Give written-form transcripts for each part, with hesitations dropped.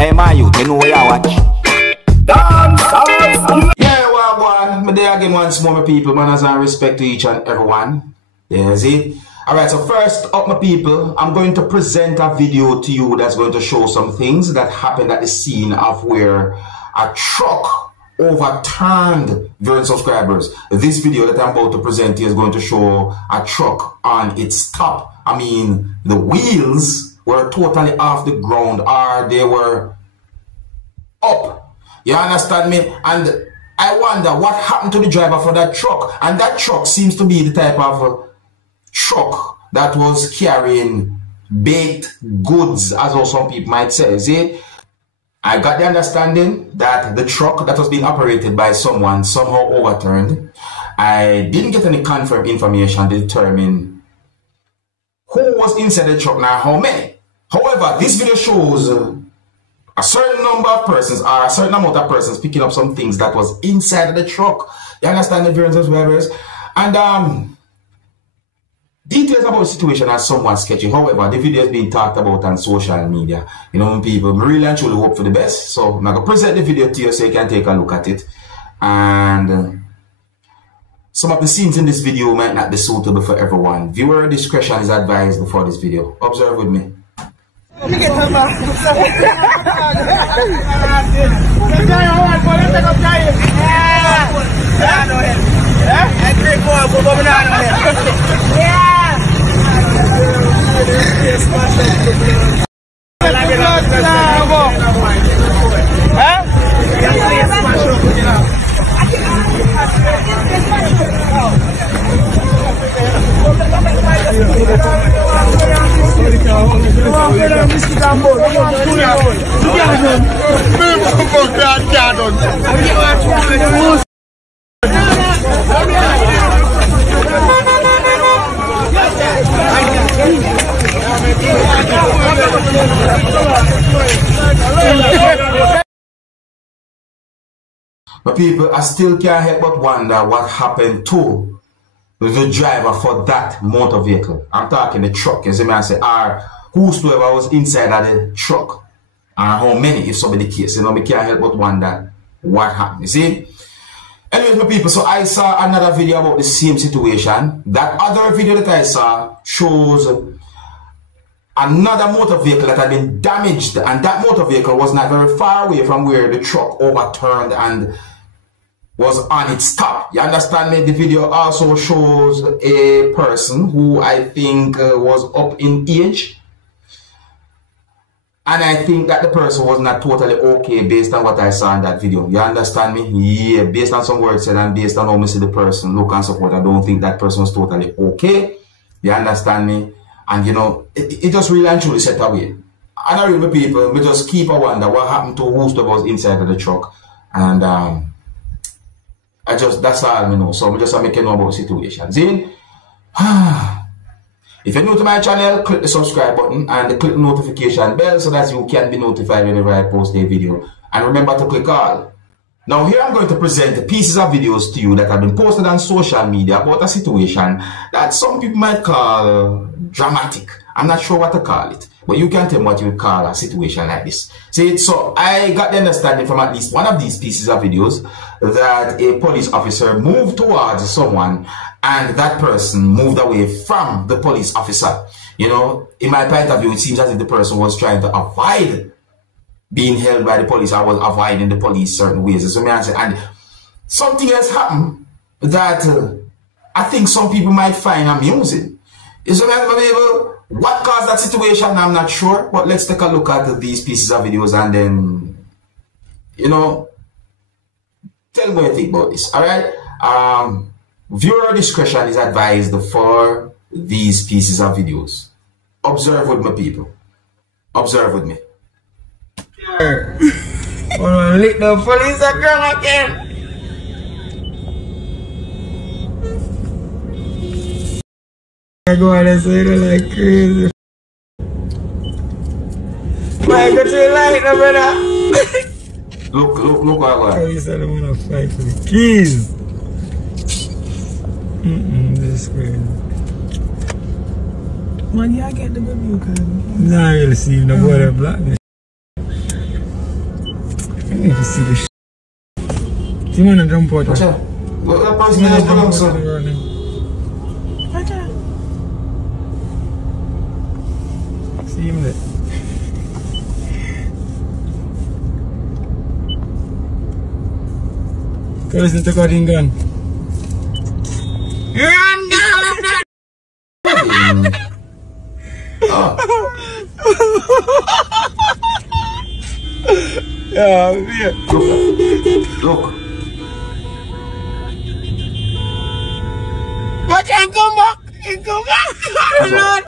Hey, my youth, you know where you watch? Dancehall. Yeah, well, one. Me there again once more, my people. Manners and respect to each and everyone. There's it. Alright, so first up, my people, I'm going to present a video to you that's going to show some things that happened at the scene of where a truck overturned viewing subscribers. This video that I'm about to present here is going to show a truck on its top. I mean, the wheels were totally off the ground, or they were up. You understand me? And I wonder what happened to the driver for that truck. And that truck seems to be the type of truck that was carrying baked goods, as also some people might say. See, I got the understanding that the truck that was being operated by someone somehow overturned. I didn't get any confirmed information to determine who was inside the truck now, how many. However, this video shows a certain number of persons, or a certain amount of persons picking up some things that was inside of the truck. You understand the viewers and subscribers? And details about the situation are somewhat sketchy. However, the video is being talked about on social media. You know, people really and truly hope for the best. So I'm going to present the video to you so you can take a look at it. And some of the scenes in this video might not be suitable for everyone. Viewer discretion is advised before this video. Observe with me. But people, I still can't help but wonder what happened to the driver for that motor vehicle. I'm talking the truck, you see me, I say, or whosoever was inside of the truck, and how many, if so be the case. You know, we can't help but wonder what happened, you see. Anyways, my people, so I saw another video about the same situation. That other video that I saw shows another motor vehicle that had been damaged, and that motor vehicle was not very far away from where the truck overturned and was on its top. You understand me? The video also shows a person who I think was up in age, and I think that the person was not totally okay based on what I saw in that video. You understand me? Yeah, based on some words said and based on how I see the person look and so forth, I don't think that person was totally okay. You understand me? And you know, it just really and truly set away. And I remember people, we just keep a wonder what happened to whoever was inside of the truck. And that's all I know. So I just make you know about the situation. See? If you're new to my channel, click the subscribe button and click the notification bell so that you can be notified whenever I post a video. And remember to click all. Now here I'm going to present pieces of videos to you that have been posted on social media about a situation that some people might call dramatic. I'm not sure what to call it, but you can tell me what you would call a situation like this. See, so I got the understanding from at least one of these pieces of videos that a police officer moved towards someone and that person moved away from the police officer. You know, in my point of view, it seems as if the person was trying to avoid being held by the police. I was avoiding the police certain ways. So I say, and something else happened that I think some people might find amusing. So what caused that situation, I'm not sure. But let's take a look at these pieces of videos and then, you know, tell me what you think about this. Alright? Viewer discretion is advised for these pieces of videos. Observe with me, people. Observe with me. Wanna lick the police again? I go on and say it like crazy. Why go to the light, no, brother? Look what I want. You said I wanna fight for the keys. This is crazy. Man, you get the good look. Nah, I really see no boy that black. need to see this. See man, jump out. Watch out. What that person is doing, sir? Watch out. See him there. Go listen to Cutting Gun. Run down! Yeah, yeah. Look. But he come back! He come back! Lord!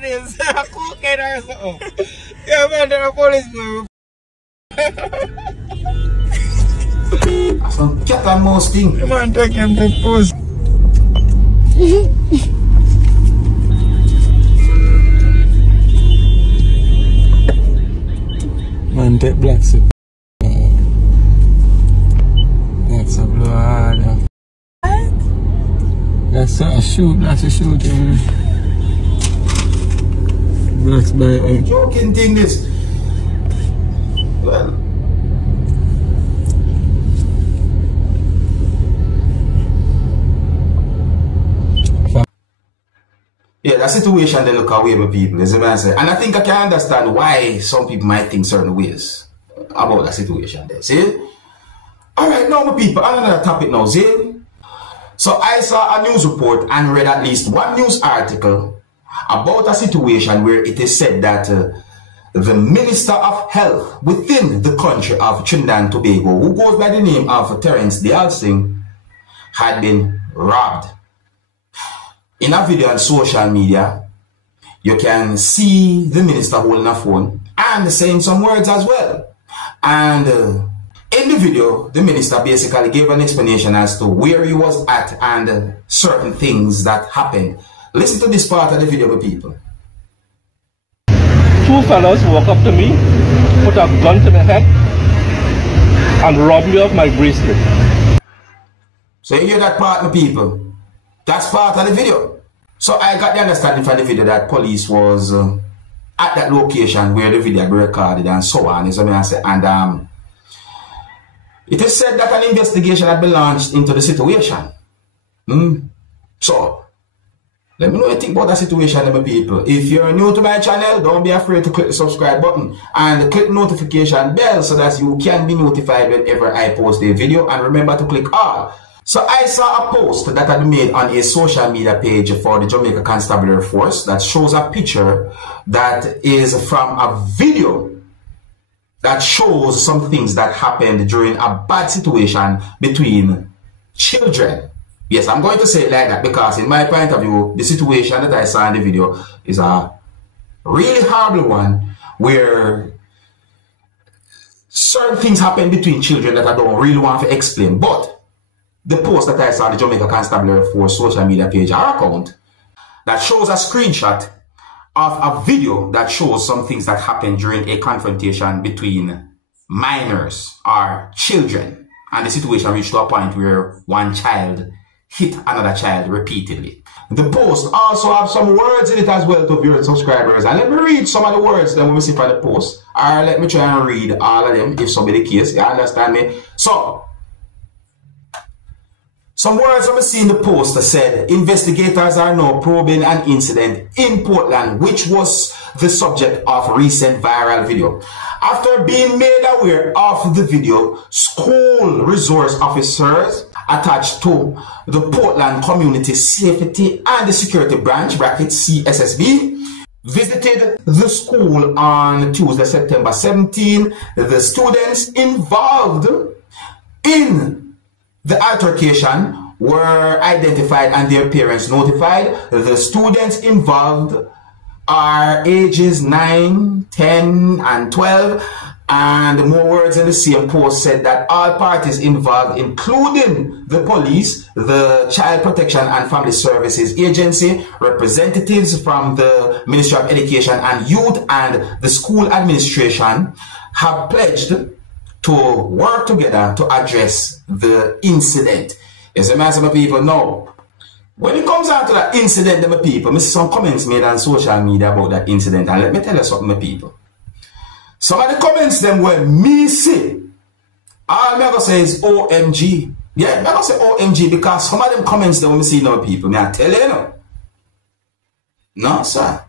There's a cocaine or something. Yeah, man, there are police boy. That's some cat and mouse thing. Come on, take him to post. Man, take black suit. That's a blood. What? That's a shoot, that's a shooting. Blacks by Joking thing this. Well. Yeah, that situation they look away with people, is what I say. And I think I can understand why some people might think certain ways about that situation there. See? Alright, now my people, another topic now, see? So I saw a news report and read at least one news article about a situation where it is said that the Minister of Health within the country of Trinidad and Tobago, who goes by the name of Terence D'Alsing, had been robbed. In a video on social media, you can see the minister holding a phone and saying some words as well. And in the video, the minister basically gave an explanation as to where he was at and certain things that happened. Listen to this part of the video, people. Two fellas walk up to me, put a gun to my head, and rob me of my bracelet. So you hear that part, my people? That's part of the video. So I got the understanding from the video that police was at that location where the video had been recorded and so on. Is what I say. And it is said that an investigation had been launched into the situation. So let me know what you think about that situation, my people. If you're new to my channel, don't be afraid to click the subscribe button and click the notification bell so that you can be notified whenever I post a video. And remember to click all. So I saw a post that had been made on a social media page for the Jamaica Constabulary Force that shows a picture that is from a video that shows some things that happened during a bad situation between children. Yes, I'm going to say it like that because in my point of view, the situation that I saw in the video is a really horrible one where certain things happen between children that I don't really want to explain. But the post that I saw on the Jamaica Constabulary Force social media page or account that shows a screenshot of a video that shows some things that happened during a confrontation between minors or children, and the situation reached to a point where one child hit another child repeatedly. The post also have some words in it as well to viewer subscribers, and let me read some of the words that we see from the post, or let me try and read all of them if so be the case. You understand me? So some words I'm seeing in the post that said, investigators are now probing an incident in Portland, which was the subject of a recent viral video. After being made aware of the video, school resource officers attached to the Portland Community Safety and the Security Branch, (CSSB), visited the school on Tuesday, September 17. The students involved in the altercation were identified and their parents notified. The students involved are ages 9, 10, and 12. And more words in the same post said that all parties involved, including the police, the Child Protection and Family Services Agency, representatives from the Ministry of Education and Youth, and the school administration, have pledged to work together to address the incident. Yes, my people know. When it comes down to that incident, my people, I see some comments made on social media about that incident, and let me tell you something, my people. Some of the comments them were me see All I'm going to say is OMG. Yeah, I'm going to say OMG because some of them comments that we see now, people, me I tell you, no. No, sir.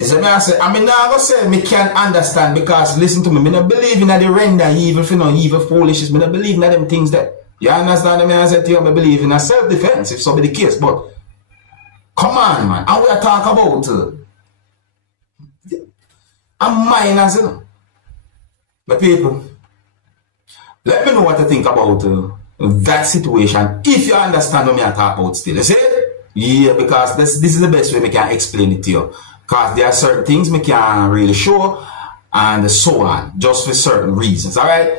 I mean, now I'm going to say, me can't understand because, listen to me, I don't believe in the render evil, you know, evil foolishness. I don't believe in them things that, you understand me? I said to you, I believe in a self-defense, if so be the case, but, come on, man, and we are talking about, I'm minors, you know. But people, let me know what you think about that situation, if you understand what I talk about still, you see? Yeah, because this is the best way we can explain it to you. Because there are certain things we can't really show, and so on, just for certain reasons, alright?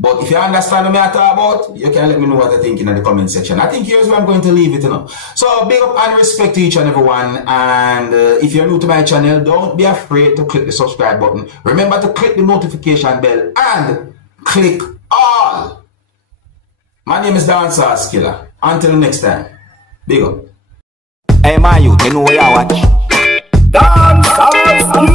But if you understand what I talk about, you can let me know what you think in the comment section. I think here's where I'm going to leave it, you know. So, big up and respect to each and everyone. And if you're new to my channel, don't be afraid to click the subscribe button. Remember to click the notification bell and click all. My name is Dancehall Skilla. Until next time, big up. Hey, my youth, you know what you watch?